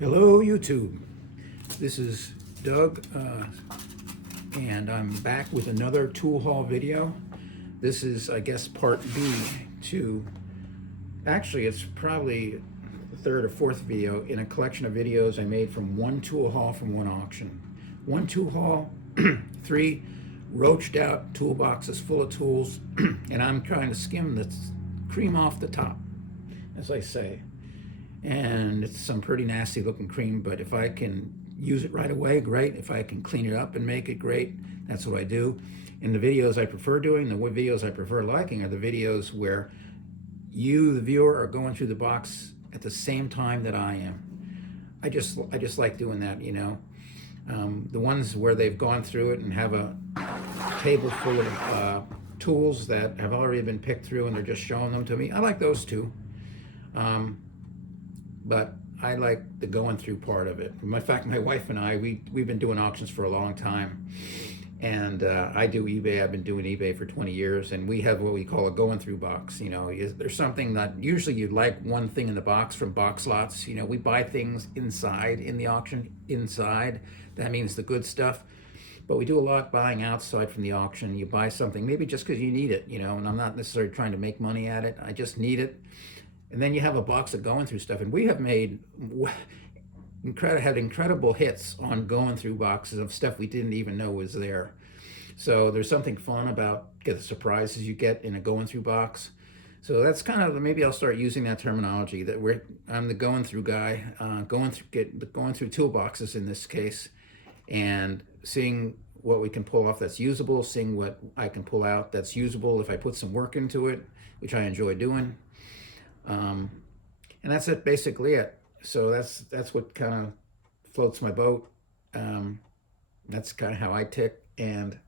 Hello YouTube, this is Doug and I'm back with another tool haul video. This is, I guess, part B to, actually it's probably the third or fourth video in a collection of videos I made from one tool haul from one auction. One tool haul, 3 roached out toolboxes full of tools, and I'm trying to skim the cream off the top, as I say. And it's some pretty nasty looking cream, but if I can use it right away, great. If I can clean it up and make it great, that's what I do. And the videos I prefer doing, the videos I prefer liking, are the videos where you, the viewer, are going through the box at the same time that I am. I just like doing that, you know. The ones where they've gone through it and have a table full of tools that have already been picked through and they're just showing them to me, I like those too. But I like the going through part of it. In fact, my wife and I, we've been doing auctions for a long time. And I do eBay. I've been doing eBay for 20 years. And we have what we call a going through box. You know, there's something that usually you'd like one thing in the box from box lots. You know, we buy things inside in the auction, inside. That means the good stuff. But we do a lot buying outside from the auction. You buy something maybe just because you need it, you know, and I'm not necessarily trying to make money at it. I just need it. And then you have a box of going through stuff, and we have made had incredible hits on going through boxes of stuff we didn't even know was there. So there's something fun about the surprises you get in a going through box. So that's kind of, maybe I'll start using that terminology, that I'm the going through guy, going through toolboxes in this case, and seeing what we can pull off that's usable, seeing what I can pull out that's usable if I put some work into it, which I enjoy doing. And that's it, basically it. So that's what kind of floats my boat. That's kind of how I tick. And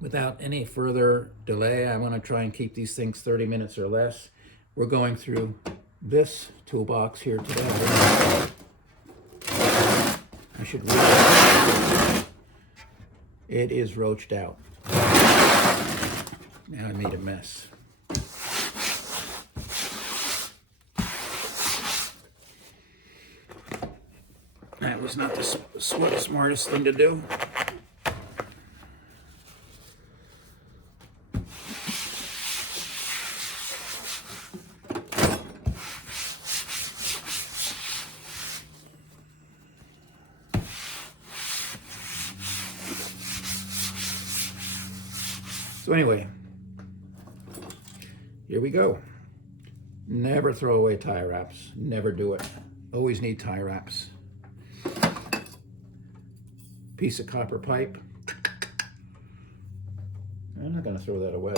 without any further delay, I want to try and keep these things 30 minutes or less. We're going through this toolbox here today. I should read it. It is roached out. Now I made a mess. That was not the smartest thing to do. So anyway, here we go. Never throw away tie wraps. Never do it. Always need tie wraps. Piece of copper pipe. I'm not going to throw that away.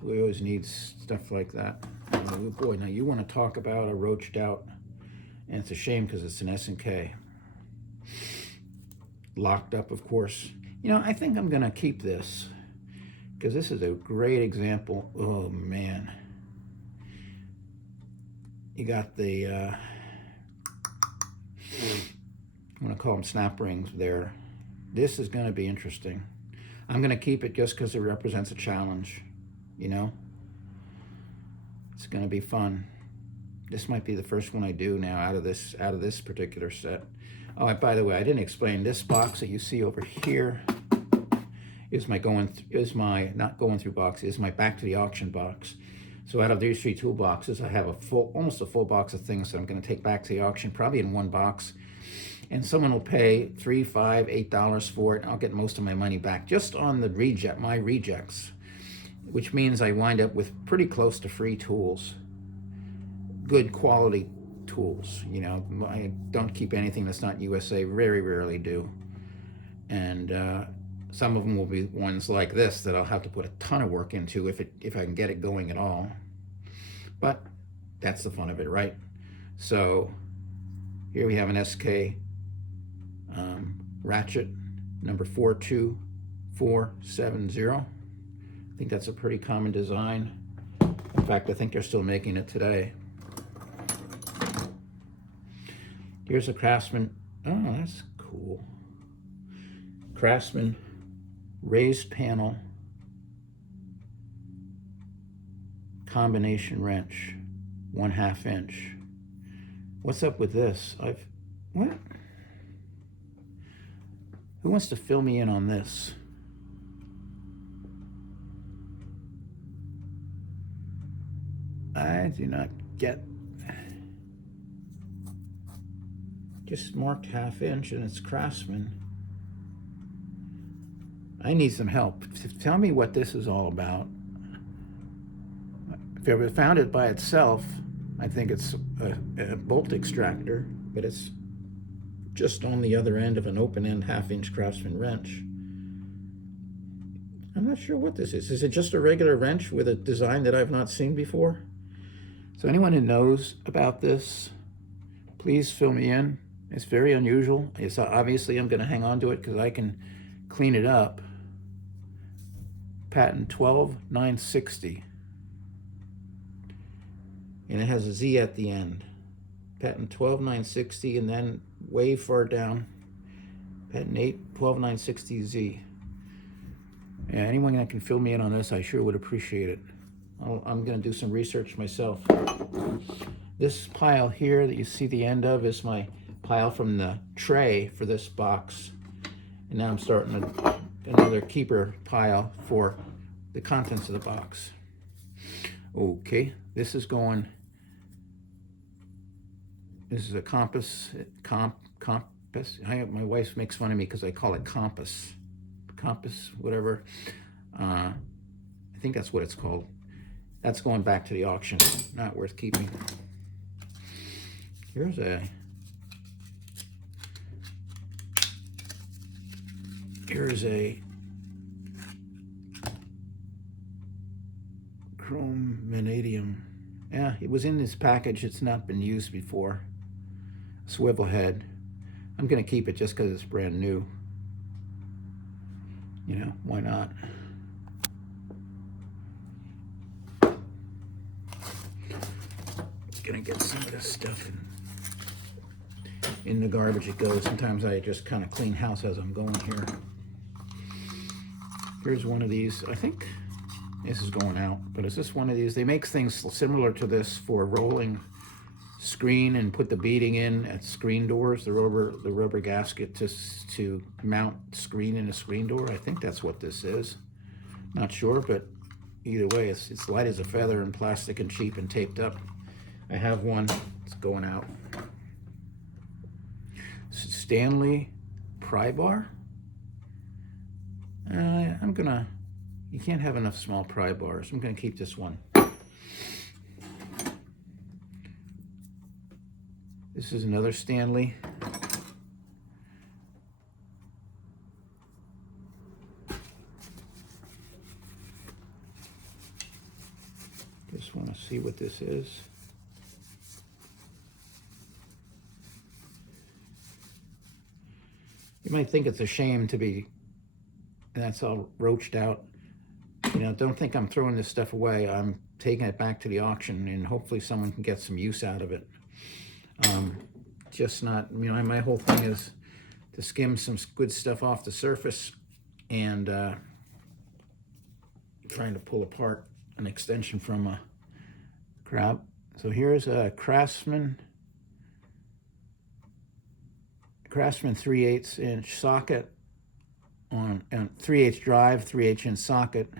We always need stuff like that. Oh boy, now you want to talk about a roached out, and it's a shame because it's an S&K. Locked up, of course. You know, I think I'm going to keep this because this is a great example. Oh man. You got the, I want to call them snap rings there. This is going to be interesting. I'm going to keep it just because it represents a challenge, you know? It's going to be fun. This might be the first one I do now out of this particular set. Oh, and by the way, I didn't explain, this box that you see over here is my not going through box, is my back to the auction box. So out of these 3 toolboxes, I have almost a full box of things that I'm going to take back to the auction, probably in one box. And someone will pay $3, $5, $8 for it. I'll get most of my money back just on the my rejects, which means I wind up with pretty close to free tools, good quality tools. You know, I don't keep anything that's not USA. Very rarely do. And some of them will be ones like this that I'll have to put a ton of work into if I can get it going at all. But that's the fun of it, right? So here we have an SK ratchet number 42470. I think that's a pretty common design. In fact, I think they're still making it today. Here's a Craftsman. Oh, that's cool. Craftsman raised panel combination wrench, 1/2 inch. What's up with this? What? Who wants to fill me in on this? I do not get. Just marked 1/2 inch and it's Craftsman. I need some help. Tell me what this is all about. If I found it by itself, I think it's a bolt extractor, but it's just on the other end of an open end 1/2 inch Craftsman wrench. I'm not sure what this is. Is it just a regular wrench with a design that I've not seen before? So anyone who knows about this, please fill me in. It's very unusual. It's obviously I'm going to hang on to it because I can clean it up. Patent 12960. And it has a Z at the end. Patent 12960, and then way far down, patent 12960Z. Yeah, anyone that can fill me in on this, I sure would appreciate it. I'm going to do some research myself. This pile here that you see the end of is my pile from the tray for this box. And now I'm starting another keeper pile for the contents of the box. Okay, this is going. This is a compass. Compass. My wife makes fun of me because I call it compass. Compass, whatever. I think that's what it's called. That's going back to the auction. Not worth keeping. Here's a chrome vanadium. Yeah, it was in this package. It's not been used before. Swivel head. I'm going to keep it just because it's brand new. You know, why not? Just going to get some of this stuff in the garbage it goes. Sometimes I just kind of clean house as I'm going here. Here's one of these. I think this is going out, but is this one of these? They make things similar to this for rolling screen and put the beading in at screen doors, the rubber gasket to mount screen in a screen door. I think that's what this is. Not sure, but either way, it's light as a feather and plastic and cheap and taped up. I have one. It's going out. Stanley pry bar. You can't have enough small pry bars. I'm gonna keep this one. This is another Stanley. Just want to see what this is. You might think it's a shame to be, that's all roached out. You know, don't think I'm throwing this stuff away. I'm taking it back to the auction and hopefully someone can get some use out of it. Just not, you know, my whole thing is to skim some good stuff off the surface and trying to pull apart an extension from a crab. So here's a Craftsman 3/8 inch socket on 3/8 drive, 3/8 inch socket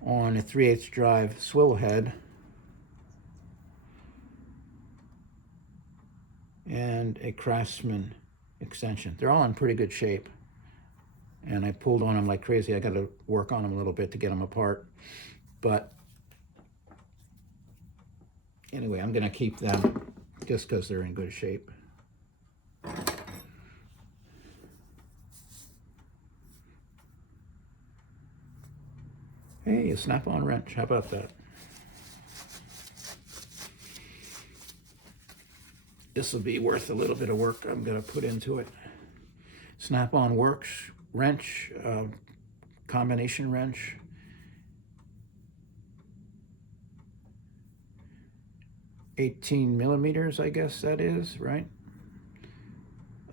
on a 3/8 drive swivel head, and a Craftsman extension. They're all in pretty good shape, and I pulled on them like crazy. I got to work on them a little bit to get them apart, but anyway, I'm gonna keep them just because they're in good shape. Hey, a snap-on wrench. How about that? This will be worth a little bit of work I'm going to put into it. Snap-on works wrench, combination wrench. $18 millimeters, I guess that is, right?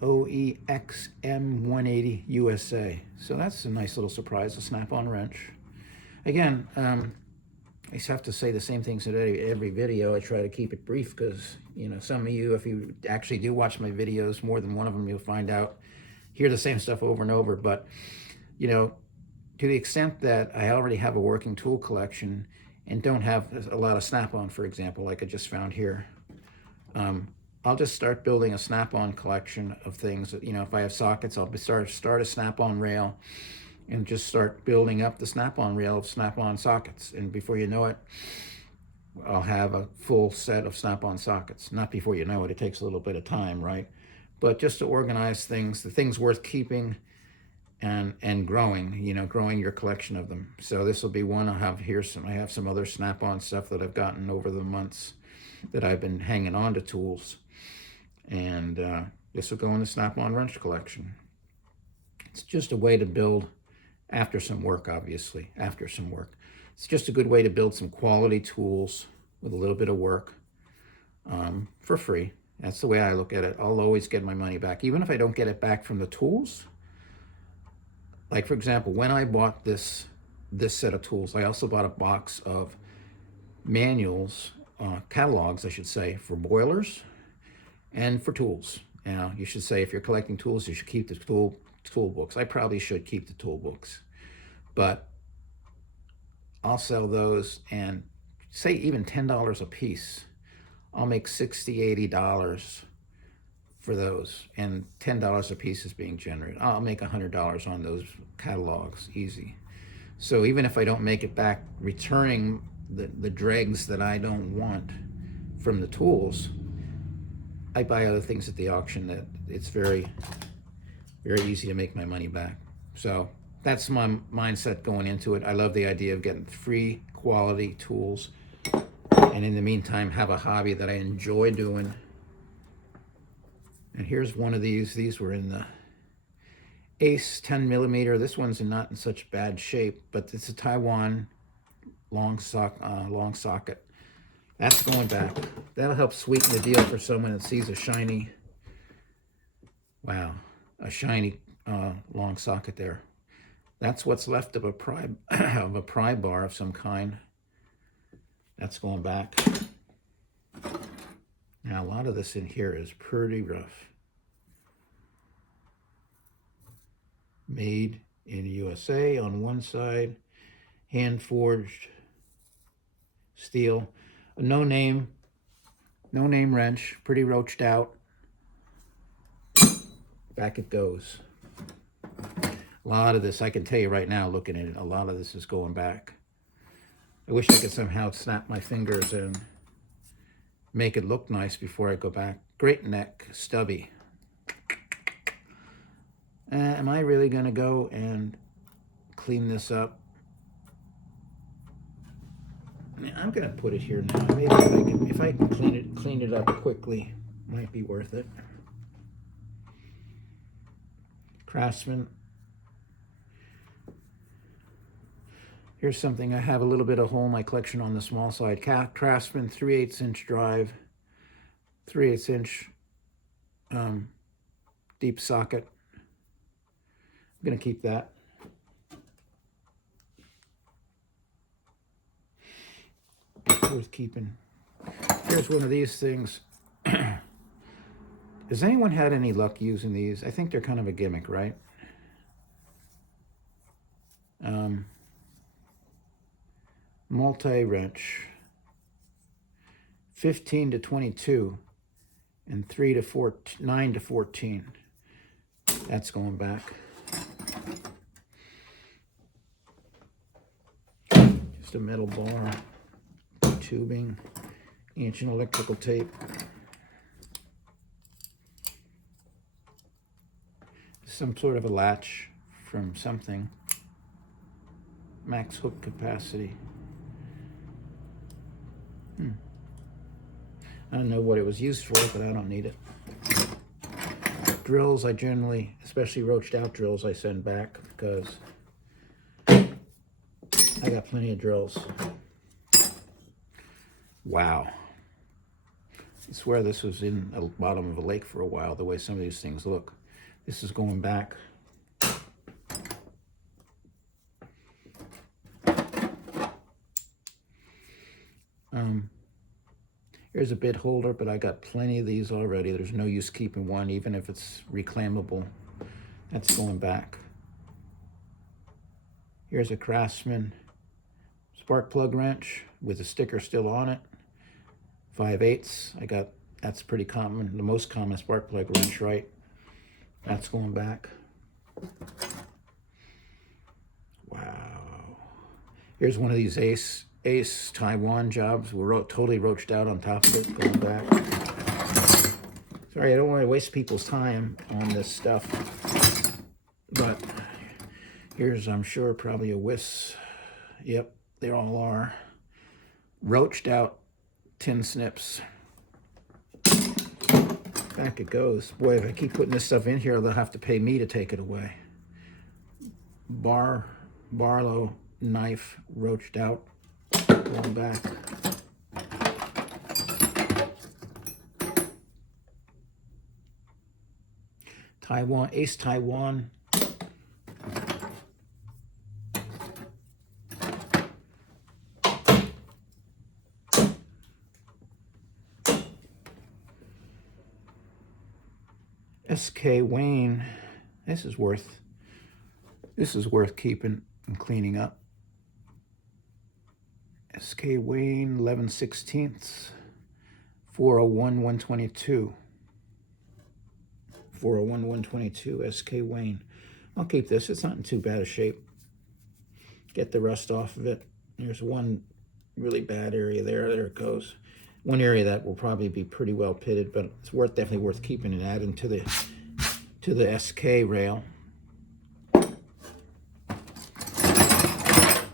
OEXM 180 USA. So that's a nice little surprise, a snap-on wrench. Again, I just have to say the same things in every video. I try to keep it brief because, you know, some of you, if you actually do watch my videos, more than one of them, you'll find out, hear the same stuff over and over. But, you know, to the extent that I already have a working tool collection and don't have a lot of snap-on, for example, like I just found here, I'll just start building a snap-on collection of things. You know, if I have sockets, I'll start a snap-on rail and just start building up the snap-on rail of snap-on sockets. And before you know it, I'll have a full set of snap-on sockets. Not before you know it, it takes a little bit of time, right? But just to organize things, the things worth keeping and growing, you know, growing your collection of them. So this will be one. I have some other snap-on stuff that I've gotten over the months that I've been hanging on to tools. And this will go in the snap-on wrench collection. It's just a way to build, after some work, obviously, after some work. It's just a good way to build some quality tools with a little bit of work for free. That's the way I look at it. I'll always get my money back, even if I don't get it back from the tools. Like, for example, when I bought this set of tools, I also bought a box of manuals, catalogs, I should say, for boilers and for tools. Now, you should say if you're collecting tools, you should keep the tool books. I probably should keep the tool books, but I'll sell those, and say even $10 a piece. I'll make $60, $80 for those, and $10 a piece is being generated. I'll make $100 on those catalogs, easy. So even if I don't make it back, returning the dregs that I don't want from the tools, I buy other things at the auction that it's very, very easy to make my money back. So that's my mindset going into it. I love the idea of getting free quality tools, and in the meantime have a hobby that I enjoy doing. And here's one of these. These were in the Ace 10mm. This one's not in such bad shape, but it's a Taiwan long socket. That's going back. That'll help sweeten the deal for someone that sees a shiny, wow, a shiny long socket there. That's what's left of a pry bar of some kind. That's going back. Now, a lot of this in here is pretty rough. Made in USA on one side, hand forged steel, a no name wrench, pretty roached out. Back it goes. A lot of this, I can tell you right now, looking at it, a lot of this is going back. I wish I could somehow snap my fingers and make it look nice before I go back. Great neck, stubby. Am I really going to go and clean this up? I mean, I'm going to put it here now. Maybe if I can clean it up quickly, might be worth it. Craftsman. Here's something. I have a little bit of hole in my collection on the small side. Craftsman 3/8 inch drive, 3/8 inch deep socket. I'm going to keep that. Worth keeping. Here's one of these things. Has anyone had any luck using these? I think they're kind of a gimmick, right? Multi-wrench. 15 to 22 and 9 to 14. That's going back. Just a metal bar, tubing, ancient electrical tape. Some sort of a latch from something. Max hook capacity. I don't know what it was used for, but I don't need it. Drills, I generally, especially roached out drills, I send back because I got plenty of drills. Wow. I swear this was in the bottom of a lake for a while, the way some of these things look. This is going back. Here's a bit holder, but I got plenty of these already. There's no use keeping one, even if it's reclaimable. That's going back. Here's a Craftsman spark plug wrench with a sticker still on it. 5/8. That's pretty common, the most common spark plug wrench, right? That's going back. Wow. Here's one of these Ace Taiwan jobs. We're totally roached out on top of it, going back. Sorry, I don't want to waste people's time on this stuff, but here's, I'm sure, probably a Wiss. Yep, they all are. Roached out tin snips. Back it goes. Boy, if I keep putting this stuff in here, they'll have to pay me to take it away. Barlow knife, roached out, going back. Taiwan, Ace Taiwan. SK Wayne. This is worth keeping and cleaning up. SK Wayne 11/16, 401 122. 401 122 SK Wayne. I'll keep this. It's not in too bad a shape. Get the rust off of it. There's one really bad area there. There it goes. One area that will probably be pretty well pitted, but it's definitely worth keeping and adding to the SK rail.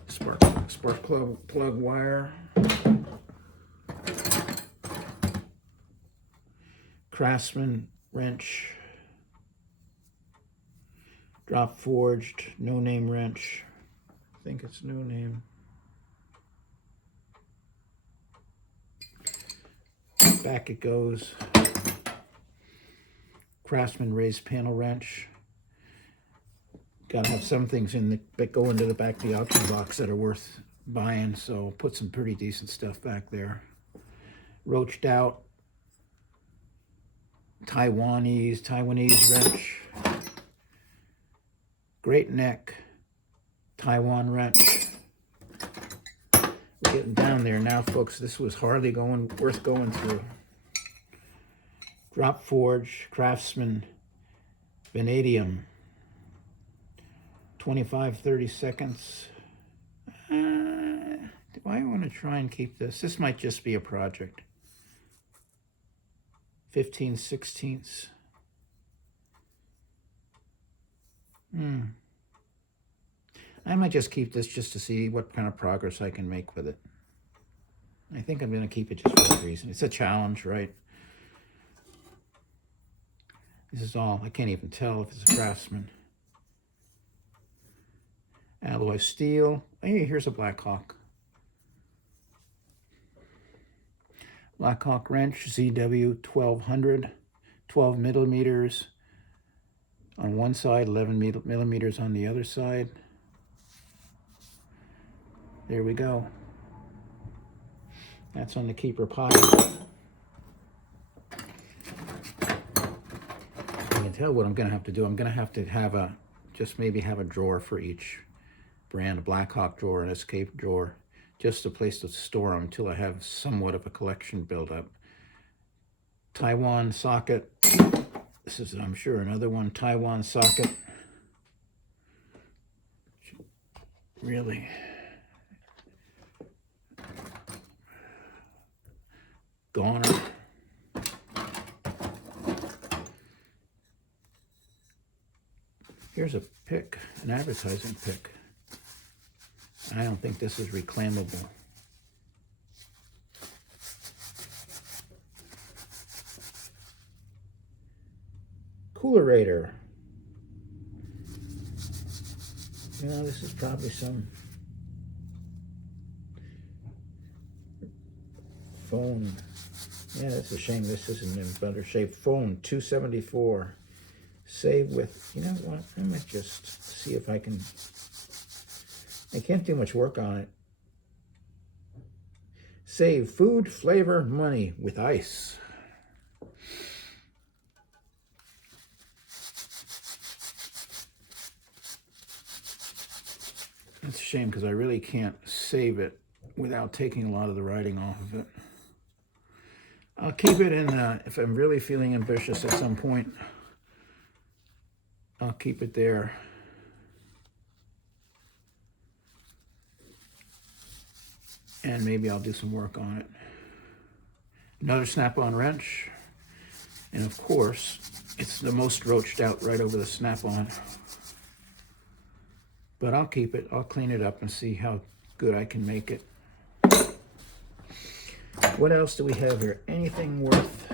Spark plug wire. Craftsman wrench. Drop forged, no name wrench. I think it's no name. Back it goes. Craftsman raised panel wrench. Gotta have some things that go into the back of the auction box that are worth buying, so put some pretty decent stuff back there. Roached out Taiwanese wrench. Great neck Taiwan wrench. We're getting down there now, folks. This was hardly worth going through. Drop forge Craftsman vanadium. 25-30 seconds. Do I want to try and keep this? This might just be a project. 15/16. I might just keep this just to see what kind of progress I can make with it. I think I'm going to keep it just for that reason. It's a challenge, right? This is all. I can't even tell if it's a Craftsman. Alloy steel. Hey, here's a Blackhawk. Blackhawk wrench, ZW 1200, 12 millimeters on one side, 11 millimeters on the other side. There we go. That's on the keeper pile. You can tell what I'm going to have to do. I'm going to have maybe have a drawer for each brand, a Blackhawk drawer, an Escape drawer, just a place to store them until I have somewhat of a collection built up. Taiwan socket. This is, I'm sure, another one. Taiwan socket. Really. Goner. Here's a pick, an advertising pick. I don't think this is reclaimable. Coolerator. You know, this is probably some phone. Yeah, it's a shame this isn't in better shape. Phone 274. Save with, you know what? I might just see if I can. I can't do much work on it. Save food, flavor, money with ice. That's a shame because I really can't save it without taking a lot of the writing off of it. I'll keep it in, if I'm really feeling ambitious at some point, I'll keep it there. And maybe I'll do some work on it. Another snap-on wrench. And of course, it's the most roached out right over the snap-on. But I'll keep it. I'll clean it up and see how good I can make it. What else do we have here? Anything worth...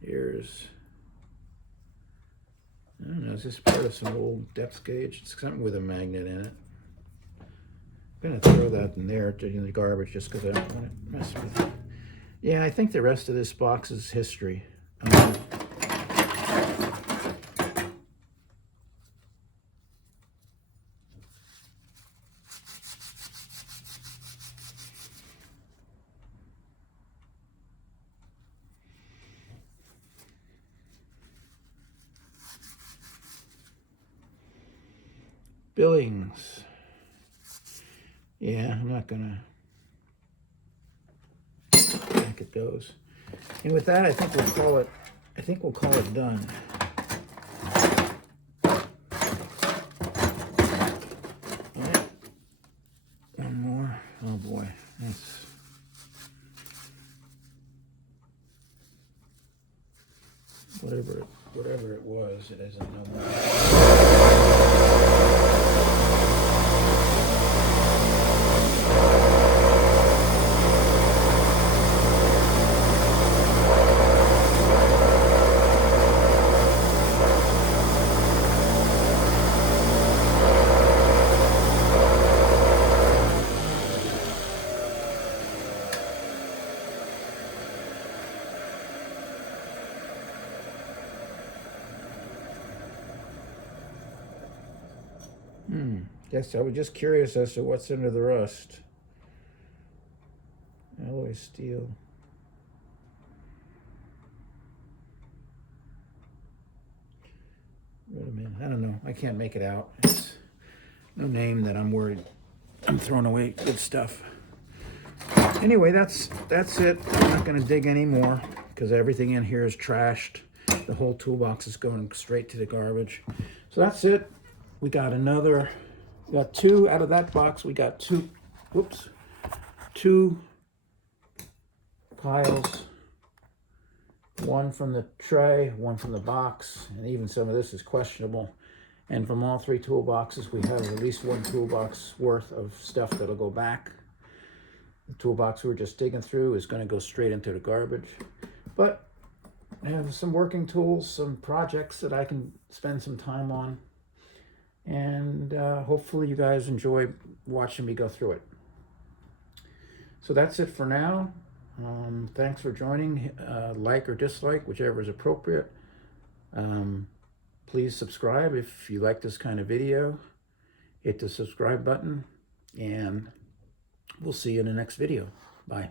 Here's... I don't know, is this part of some old depth gauge? It's something with a magnet in it. I'm going to throw that in there in the garbage just because I don't want to mess with it. Yeah, I think the rest of this box is history. Billings. Yeah, I'm not gonna think it goes. And with that, I think we'll call it done. All right. One more. Oh boy, that's whatever it was, it isn't no more. Guess I was just curious as to what's under the rust. Alloy steel. Wait a minute. I don't know. I can't make it out. It's no name that I'm worried I'm throwing away good stuff. Anyway, that's it. I'm not going to dig anymore because everything in here is trashed. The whole toolbox is going straight to the garbage. So that's it. We got two out of that box. We got two piles. One from the tray, one from the box, and even some of this is questionable. And from all three toolboxes, we have at least one toolbox worth of stuff that'll go back. The toolbox we were just digging through is going to go straight into the garbage. But I have some working tools, some projects that I can spend some time on. And hopefully you guys enjoy watching me go through it. So that's it for now. Thanks for joining. Like or dislike, whichever is appropriate. Please subscribe if you like this kind of video. Hit the subscribe button, and we'll see you in the next video. Bye.